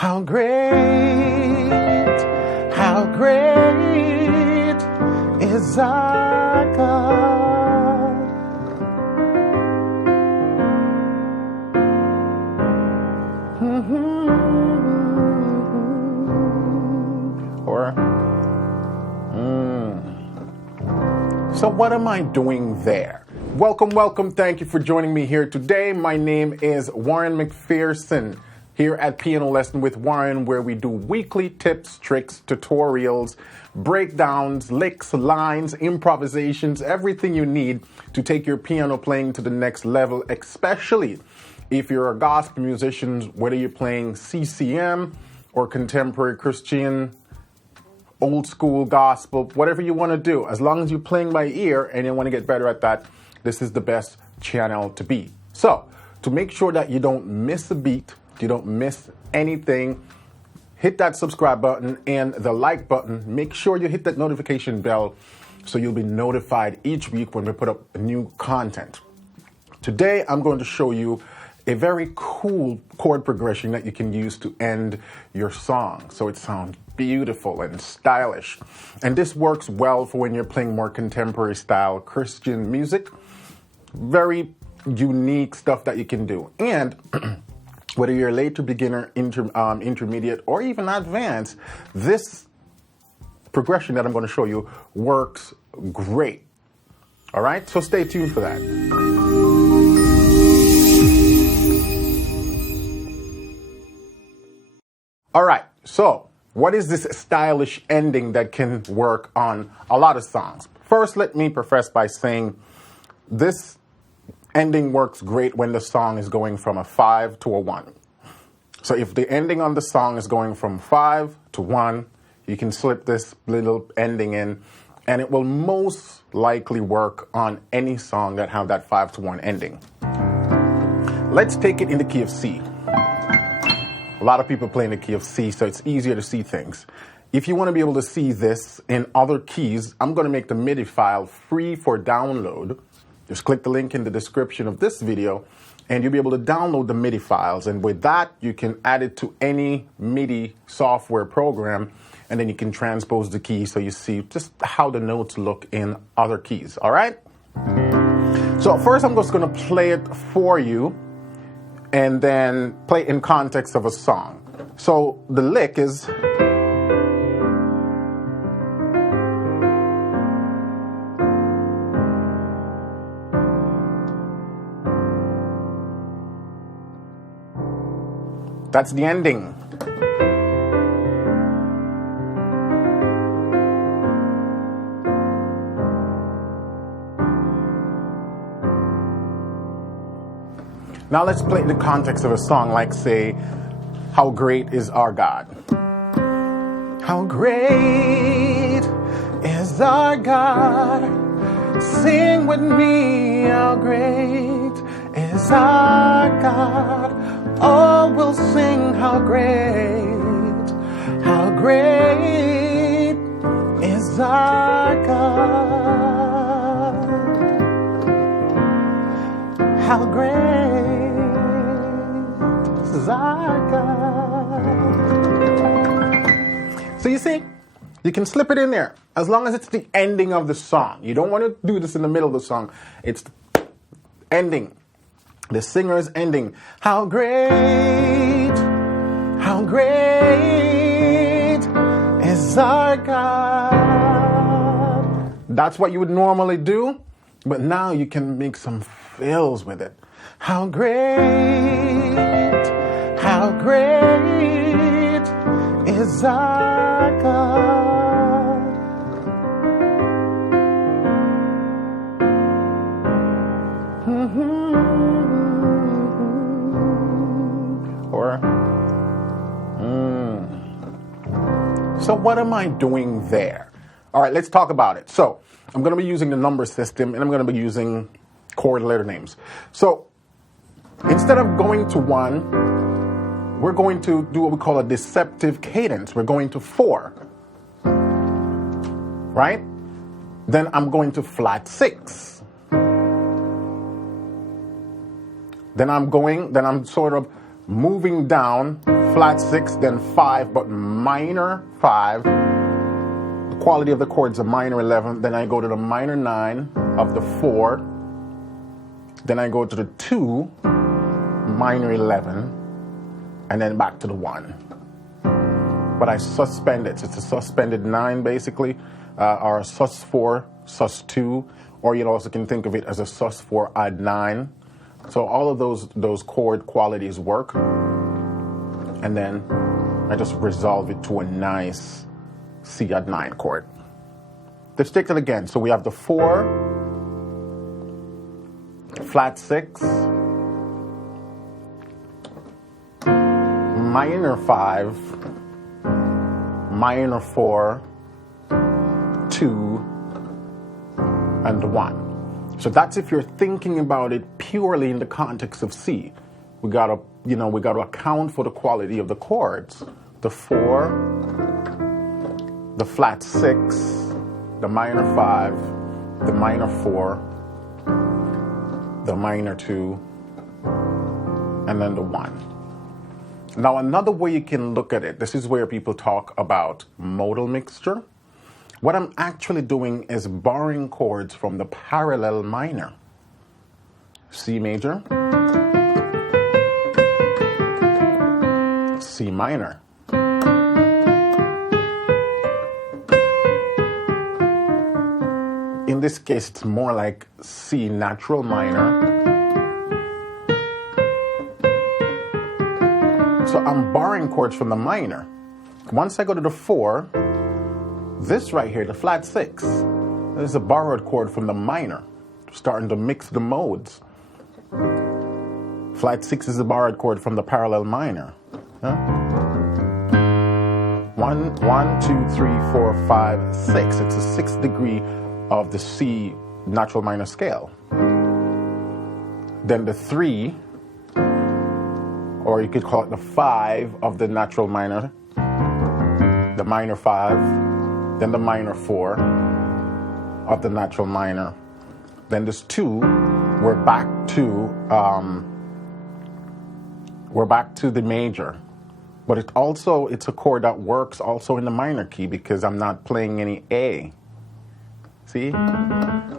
How great is our God. Or, So what am I doing there? Welcome. Thank you for joining me here today. My name is Warren Macpherson here at Piano Lesson with Warren, where we do weekly tips, tricks, tutorials, breakdowns, licks, lines, improvisations, everything you need to take your piano playing to the next level, especially if you're a gospel musician, whether you're playing CCM or contemporary Christian, old school gospel, whatever you want to do. As long as you're playing by ear and you want to get better at that, this is the best channel to be. So, to make sure that you don't miss a beat, you don't miss anything, hit that subscribe button and the like button. Make sure you hit that notification bell so you'll be notified each week when we put up new content. Today, I'm going to show you a very cool chord progression that you can use to end your song so it sounds beautiful and stylish. And this works well for when you're playing more contemporary style Christian music. Very unique stuff that you can do. And whether you're late to beginner, intermediate, or even advanced, this progression that I'm going to show you works great. All right, so stay tuned for that. All right, so what is this stylish ending that can work on a lot of songs? First, let me preface by saying this ending works great when the song is going from a 5 to a 1. So if the ending on the song is going from 5 to 1, you can slip this little ending in, and it will most likely work on any song that have that 5 to 1 ending. Let's take it in the key of C. A lot of people play in the key of C, so it's easier to see things. If you want to be able to see this in other keys, I'm going to make the MIDI file free for download. Just click the link in the description of this video, and you'll be able to download the MIDI files. And with that, you can add it to any MIDI software program, and then you can transpose the key so you see just how the notes look in other keys, all right? So first, I'm just going to play it for you, and then play it in context of a song. So the lick is... That's the ending. Now let's play in the context of a song, like say, How Great is Our God. How great is our God. Sing with me, how great is our God. All will sing how great is our God. How great is our God. So you see, you can slip it in there as long as it's the ending of the song. You don't want to do this in the middle of the song. It's the ending. The singer's ending. How great is our God. That's what you would normally do, but now you can make some fills with it. How great is our God. So what am I doing there? All right, let's talk about it. So I'm going to be using the number system, and I'm going to be using chord letter names. So instead of going to 1, we're going to do what we call a deceptive cadence. We're going to 4, right? Then I'm going to flat 6. Then I'm sort of moving down, flat 6, then 5, but minor 5. The quality of the chord's a minor 11. Then I go to the minor 9 of the 4. Then I go to the 2, minor 11, and then back to the 1. But I suspend it. It's a suspended 9, basically, or a sus4, sus2, or you also can think of it as a sus4 add 9. So all of those chord qualities work. And then I just resolve it to a nice C add 9 chord. Let's take it again. So we have the 4, flat 6, minor 5, minor 4, 2, and 1. So that's if you're thinking about it purely in the context of C. We gotta account for the quality of the chords. The 4, the flat 6, the minor 5, the minor 4, the minor 2, and then the 1. Now, another way you can look at it, this is where people talk about modal mixture. What I'm actually doing is borrowing chords from the parallel minor. C major, C minor. In this case, it's more like C natural minor. So I'm borrowing chords from the minor. Once I go to the 4, this right here, the flat 6, this is a borrowed chord from the minor, starting to mix the modes. Flat 6 is a borrowed chord from the parallel minor. Huh? 1, 2, 3, 4, 5, 6. It's a 6th degree of the C natural minor scale. Then the 3, or you could call it the 5 of the natural minor, the minor 5, then the minor 4 of the natural minor. Then this 2, we're back to the major. But it's a chord that works also in the minor key because I'm not playing any A. See?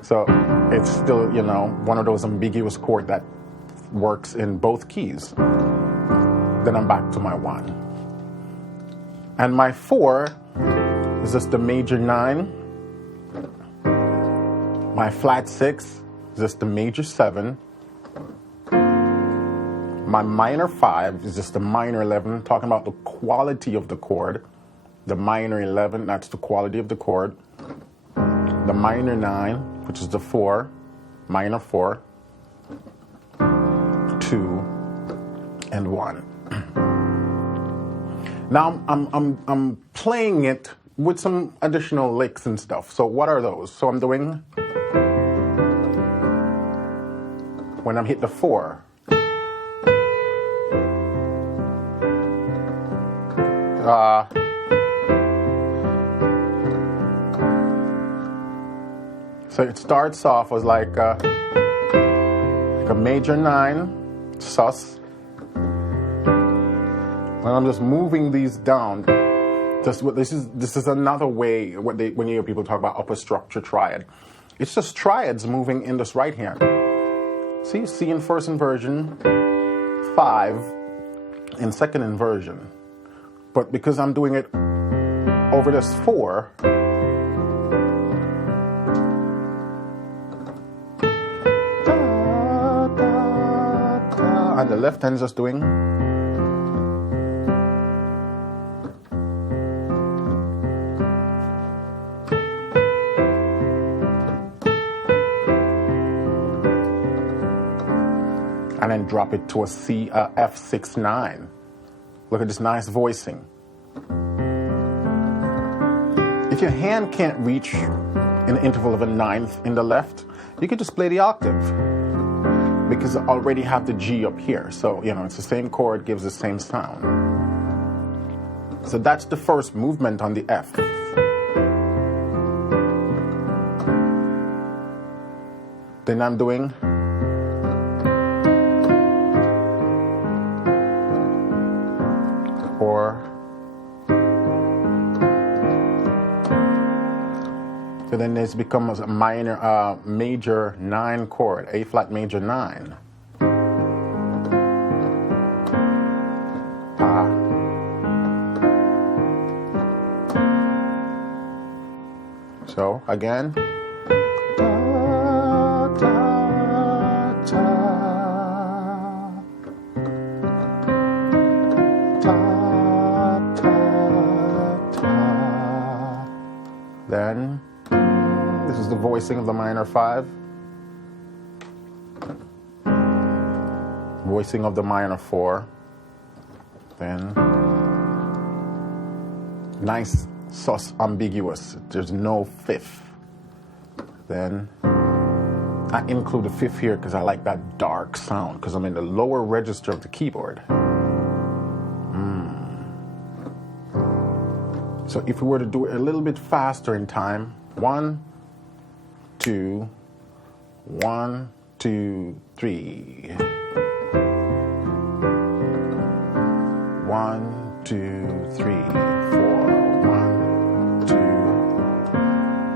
So it's still, one of those ambiguous chords that works in both keys. Then I'm back to my 1. And my 4 is just the major 9. My flat 6 is just the major 7. My minor 5 is just the minor 11, talking about the quality of the chord. The minor 11, that's the quality of the chord. The minor 9, which is the 4, minor 4, 2, and 1. Now I'm playing it with some additional licks and stuff. So what are those? So I'm doing, when I'm hit the 4, so it starts off as like a major 9, sus. And I'm just moving these down. This is another way when you hear people talk about upper structure triad. It's just triads moving in this right hand. See, C in first inversion, 5 in second inversion. But because I'm doing it over this 4, and the left hand's just doing. And then drop it to a C, F6-9. Look at this nice voicing. If your hand can't reach an interval of a 9th in the left, you could just play the octave because I already have the G up here. So, it's the same chord, gives the same sound. So that's the first movement on the F. Then I'm doing So then this becomes a minor, major 9 chord, A flat major 9. So again. Then this is the voicing of the minor 5. Voicing of the minor 4. Then nice sus ambiguous. There's no fifth. Then I include the fifth here because I like that dark sound because I'm in the lower register of the keyboard. So if we were to do it a little bit faster in time, 1, 2, 1, 2, 3. 1, 2, 3, 4. 1, 2,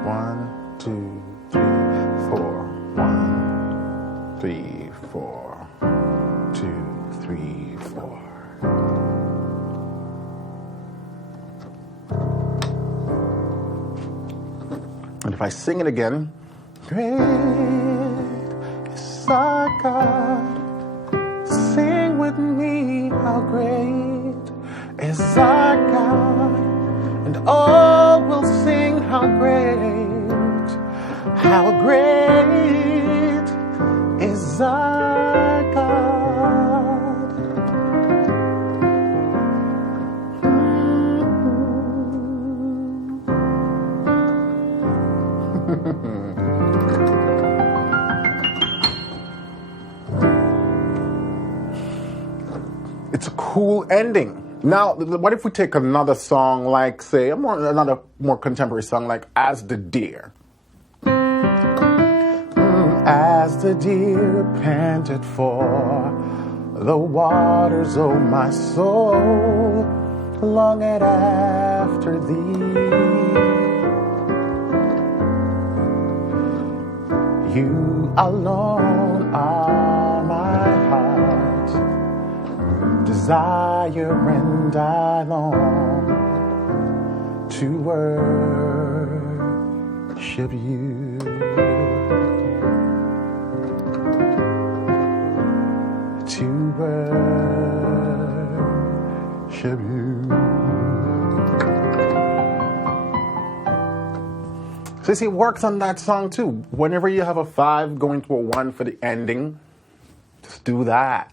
1, 2, 3, 4. 1, 3, 4. 2, 3, 4. And if I sing it again, great is our God. Sing with me, how great is our God. And all will sing, how great is our God. It's a cool ending. Now, what if we take another song like, say, another more contemporary song like As the Deer? As the deer panted for the waters, oh my soul, longed after thee. You alone are my heart, desire, and I long to worship you. To worship you. So you see, it works on that song too. Whenever you have a 5 going to a 1 for the ending, just do that.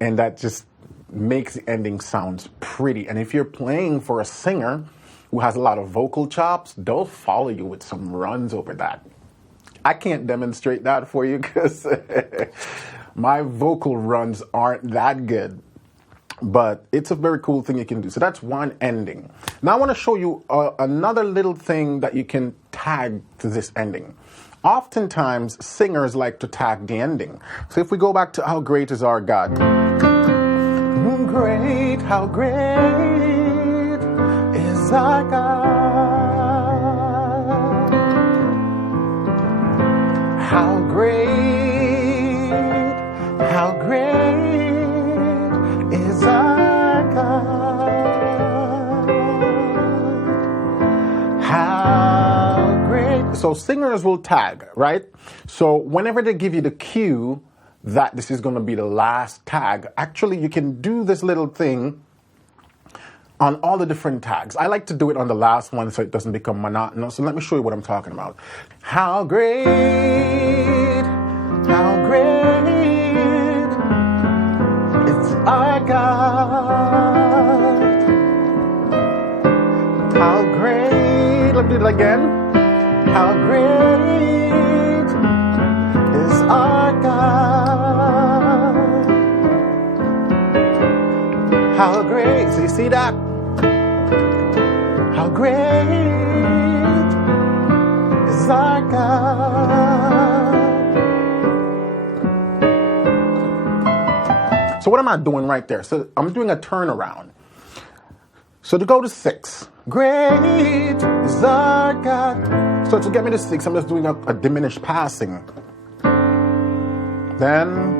And that just makes the ending sound pretty. And if you're playing for a singer who has a lot of vocal chops, they'll follow you with some runs over that. I can't demonstrate that for you because my vocal runs aren't that good. But it's a very cool thing you can do. So that's one ending. Now I want to show you another little thing that you can tag to this ending. Oftentimes, singers like to tag the ending. So if we go back to How Great Is Our God. Great, how great is our God. How great is our God. How great. So singers will tag, right? So whenever they give you the cue that this is going to be the last tag, actually you can do this little thing on all the different tags. I like to do it on the last one so it doesn't become monotonous. So let me show you what I'm talking about. How great is our God. How great, let me do it again. How great is our God. How great, so you see that? How great is our God. So what am I doing right there? So I'm doing a turnaround. So to go to 6, great is our God. So to get me to 6, I'm just doing a diminished passing. Then.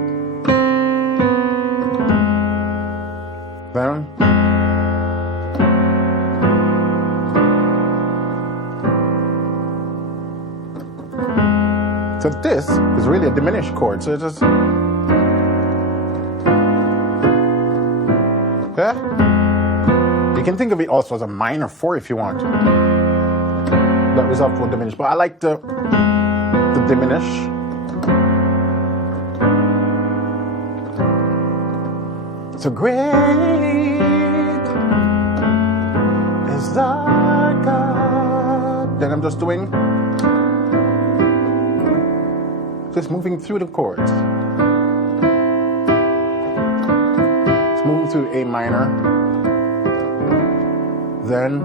So this is really a diminished chord. So it's just, yeah. You can think of it also as a minor 4 if you want. That resolved to a diminished, but I like the diminish. So great is our God. Then I'm just doing. Just moving through the chords. Just moving through A minor. Then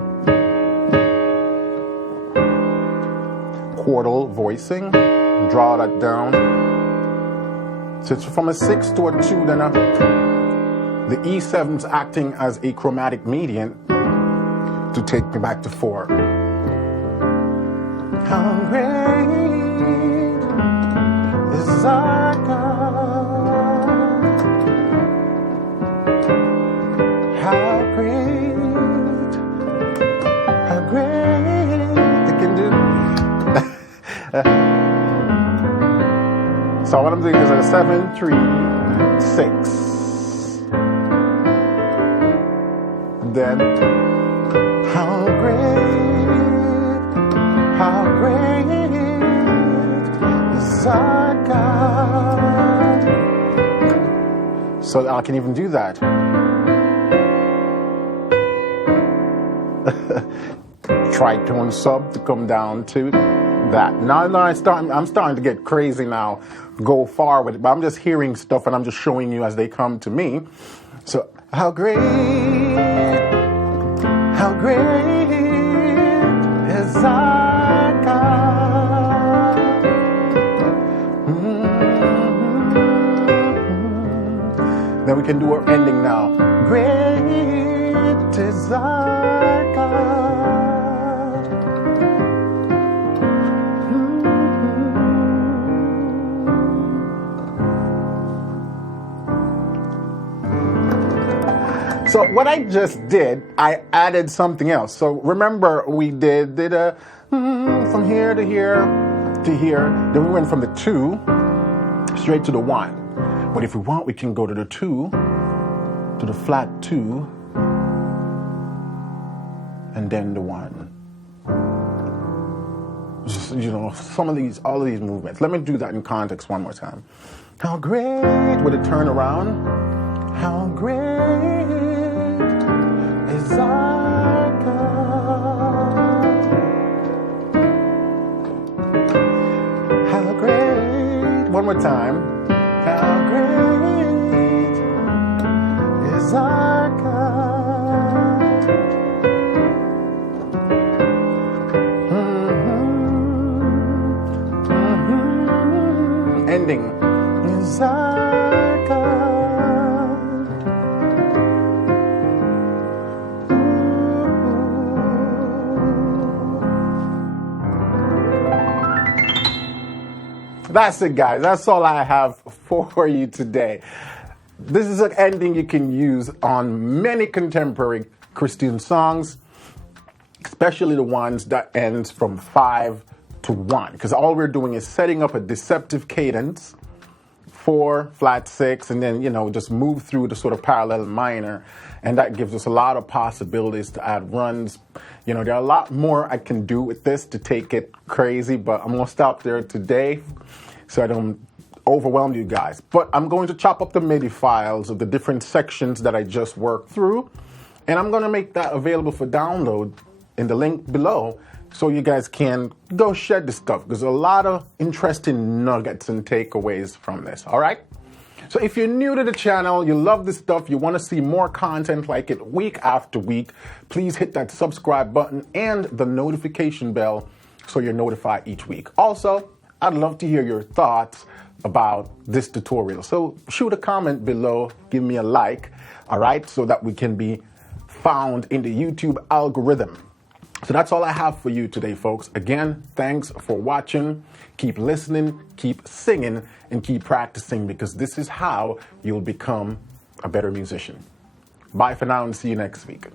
chordal voicing. Draw that down. So it's from a 6 to a 2, then the E7's acting as a chromatic median to take me back to 4. How great is our God? How great, how great. They can do. So what I'm doing is a 7, 3, 6. Then how great is our God. So I can even do that. Tritone sub to come down to that. Now I'm starting to get crazy now. Go far with it, but I'm just hearing stuff and I'm just showing you as they come to me. So how great is our God. Then we can do our ending now. Great is our God. So what I just did, I added something else. So remember we did a from here to here to here. Then we went from the 2 straight to the 1. But if we want, we can go to the 2, to the flat 2, and then the 1. Just, all of these movements. Let me do that in context one more time. How great, with a turnaround. How great is our God. How great, one more time. How great is our God. Ending is our God. That's it, guys. That's all I have for you today. This is an ending you can use on many contemporary Christian songs, especially the ones that ends from 5 to 1, because all we're doing is setting up a deceptive cadence, 4, flat 6, and then, just move through the sort of parallel minor, and that gives us a lot of possibilities to add runs. There are a lot more I can do with this to take it crazy, but I'm going to stop there today so I don't overwhelm you guys. But I'm going to chop up the MIDI files of the different sections that I just worked through, and I'm going to make that available for download in the link below so you guys can go shed the stuff. There's a lot of interesting nuggets and takeaways from this, all right? So if you're new to the channel, you love this stuff, you want to see more content like it week after week, please hit that subscribe button and the notification bell so you're notified each week. Also, I'd love to hear your thoughts about this tutorial. So shoot a comment below, give me a like, all right, so that we can be found in the YouTube algorithm. So that's all I have for you today, folks. Again, thanks for watching. Keep listening, keep singing, and keep practicing, because this is how you'll become a better musician. Bye for now and see you next week.